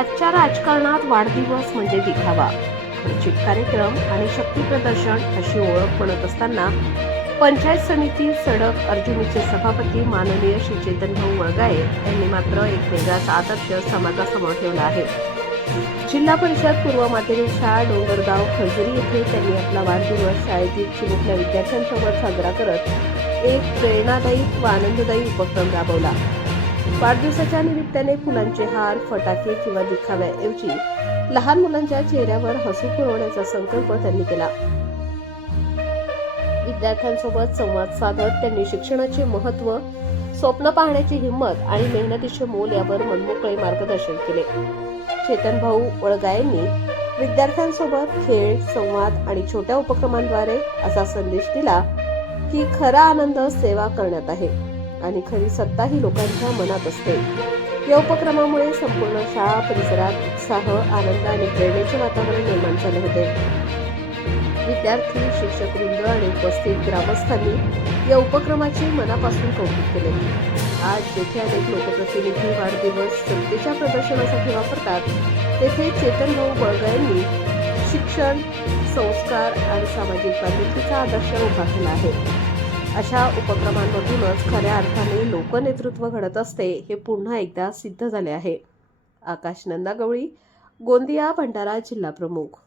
आजच्या राजकारणात वाढदिवस म्हणजे दिखावा, खर्चिक कार्यक्रम आणि शक्ती प्रदर्शन अशी ओळख म्हणत असताना पंचायत समिती सडक अर्जुनीचे सभापती माननीय श्री चेतनभाऊ वळगाये यांनी मात्र एक वेगळाच आदर्श समाजासमोर ठेवला आहे। जिल्हा परिषद पूर्व माध्यमिक शाळा डोंगरगाव खलजरी येथे त्यांनी आपला वाढदिवस शाळेतील चिमुकल्या विद्यार्थ्यांसोबत साजरा करत एक प्रेरणादायी व आनंददायी उपक्रम राबवला। वाढदिवसाच्या निमित्ताने फुलांचे हार, फटाके किंवा दिखाव्याऐवजी लहान मुलांच्या चेहऱ्यावर हसू फुलवण्याचा संकल्प त्यांनी केला। विद्यार्थ्यांसोबत संवाद साधत त्यांनी शिक्षणाचे महत्त्व, स्वप्न पाहण्याची हिंमत आणि मेहनतीचे मोल यावर मनमोकळे मार्गदर्शन केले। चेतनभाऊ वळगायेंनी विद्यार्थ्यांसोबत खेळ, संवाद आणि छोट्या उपक्रमांद्वारे असा संदेश दिला की खरा आनंद सेवा करण्यात आहे आणि खरी सत्ता ही लोकांच्या मनात असते। या उपक्रमामुळे संपूर्ण शाळा परिसरात उत्साह, आनंद आणि प्रेरणेचे वातावरण निर्माण झाले होते। विद्यार्थी, शिक्षकवृंद आणि उपस्थित ग्रामस्थांनी या उपक्रमाचे मनापासून कौतुक केले। आज जेथे अनेक लोकप्रतिनिधी वाढदिवस सत्तेच्या प्रदर्शनासाठी वापरतात, तेथे चेतनभाऊ वळगायेंनी शिक्षण, संस्कार आणि सामाजिक बांधिलकीचा आदर्श उभा केला आहे। अशा उपक्रमांमधूनच खऱ्या अर्थाने लोकनेतृत्व घडत असते हे पुन्हा एकदा सिद्ध झाले आहे। आकाश नंदागवळी, गोंदिया, भंडारा जिल्हा प्रमुख।